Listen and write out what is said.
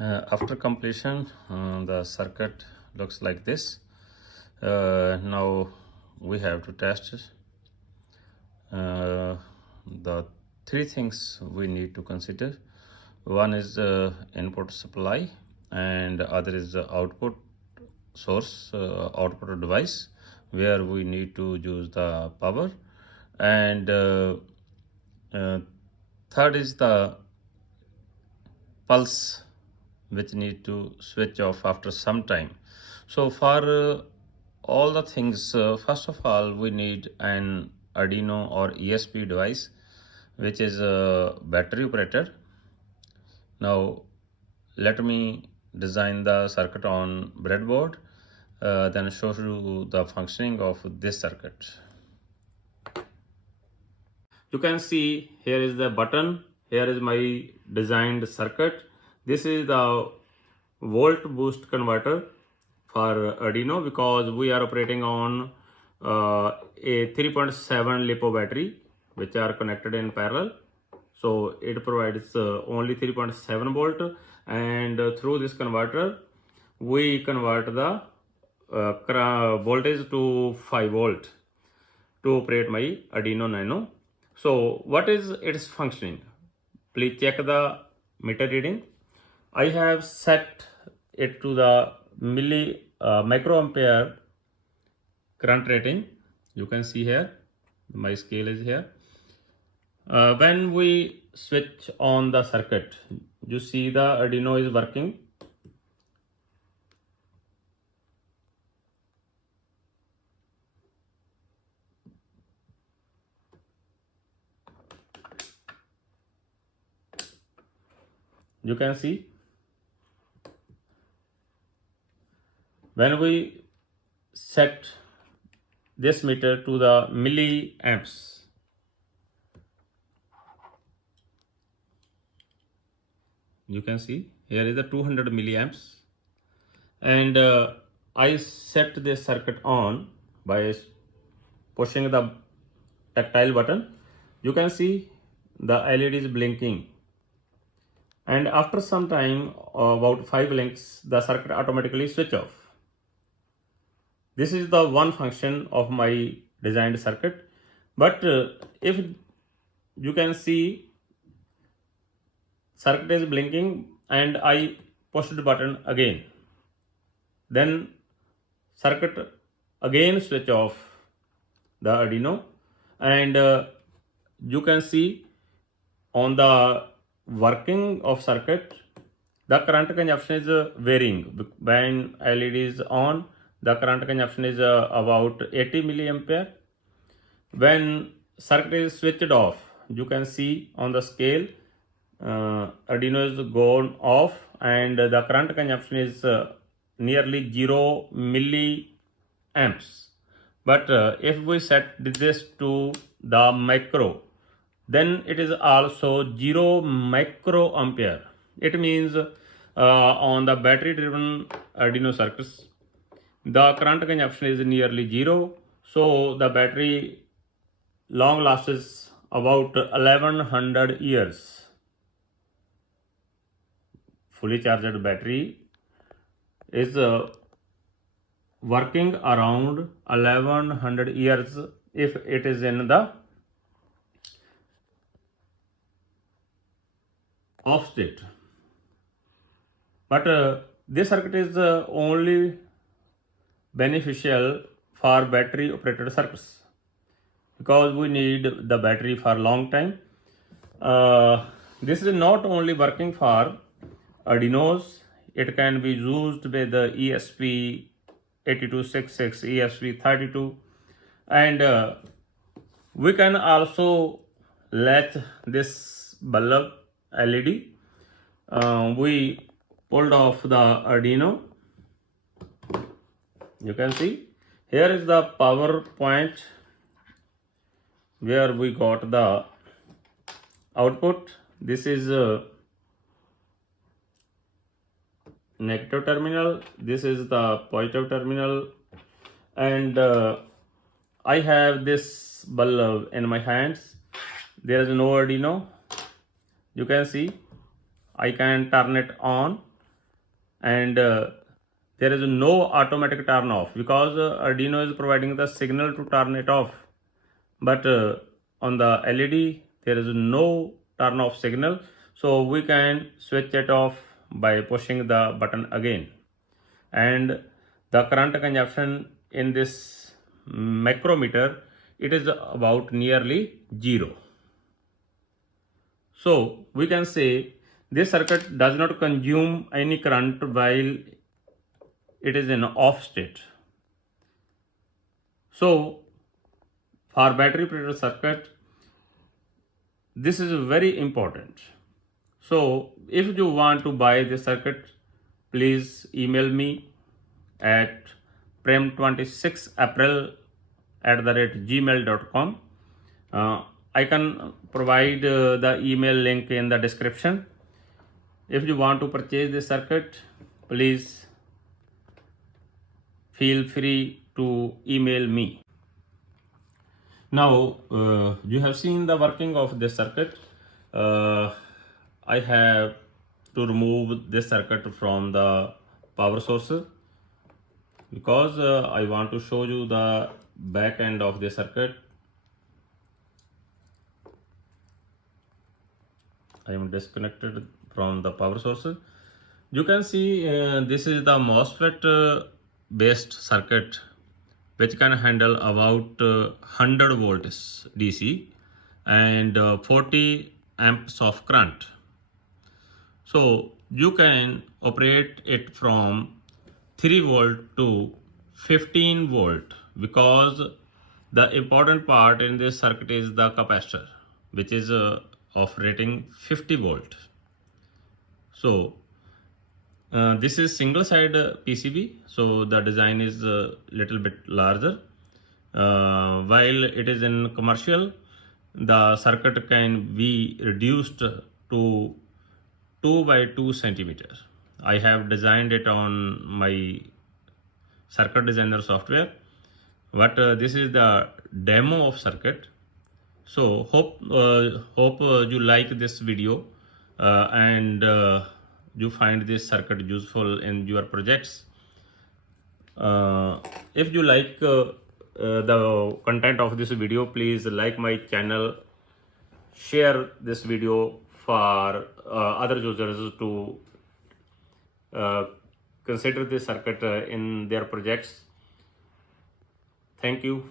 After completion, the circuit looks like this. Now we have to test the three things we need to consider. One is input supply, and other is the output source, output device, where we need to use the power, and uh, third is the pulse, which need to switch off after some time. So for all the things, first of all we need an Arduino or ESP device, which is battery operated. Now let me design the circuit on breadboard, then show you the functioning of this circuit. You can see here is the button, here is my designed circuit. This is the volt boost converter for Arduino, because we are operating on a 3.7 LiPo battery which are connected in parallel. So it provides only 3.7 volt, and through this converter we convert the voltage to 5 volt to operate my Arduino Nano. So what is its functioning? Please check the meter reading. I have set it to the microampere current rating. You can see here, my scale is here. When we switch on the circuit, you see the Arduino is working. You can see when we set this meter to the milliamps, you can see here is the 200 milliamps, and I set this circuit on by pushing the tactile button. You can see the LED is blinking, and after some time, about 5 blinks, the circuit automatically switch off. This is the one function of my designed circuit. But if you can see, circuit is blinking and I pushed the button again, then circuit again switch off the Arduino, and you can see on the working of circuit, the current consumption is varying. When LED is on, the current consumption is about 80 milliampere. When circuit is switched off, you can see on the scale, Arduino is gone off, and the current consumption is nearly 0 milliamps. But if we set this to the micro, then it is also 0 microampere. It means on the battery driven Arduino circuits, the current consumption is nearly 0. So the battery long lasts about 1100 years. Fully charged battery is working around 1100 years if it is in the off state. But this circuit is only beneficial for battery operated circuits, because we need the battery for a long time. This is not only working for Arduinos, it can be used with the ESP 8266, ESP 32, and we can also latch this bulb LED. We pulled off the Arduino. You can see here is the power point where we got the output. This is negative terminal, this is the positive terminal, and I have this bulb in my hands. There is no Arduino. You can see I can turn it on and there is no automatic turn off because Arduino is providing the signal to turn it off, but on the LED there is no turn off signal, so we can switch it off by pushing the button again. And the current consumption in this micrometer, it is about nearly 0. So we can say this circuit does not consume any current while it is in off state. So for battery operated circuit, this is very important. So if you want to buy this circuit, please email me at prem26april@gmail.com. I can provide the email link in the description. If you want to purchase this circuit, please feel free to email me. Now you have seen the working of this circuit. I have to remove this circuit from the power source because I want to show you the back end of the circuit. I am disconnected from the power source. You can see this is the MOSFET based circuit which can handle about 100 volts DC and 40 amps of current. So you can operate it from 3 volt to 15 volt because the important part in this circuit is the capacitor, which is of rating 50 volt. So this is single side PCB, so the design is a little bit larger. While it is in commercial, the circuit can be reduced to 2 by 2 centimeters. I have designed it on my circuit designer software, but this is the demo of circuit. So hope you like this video and you find this circuit useful in your projects. If you like the content of this video, please like my channel, share this video for other users to consider this circuit in their projects. Thank you.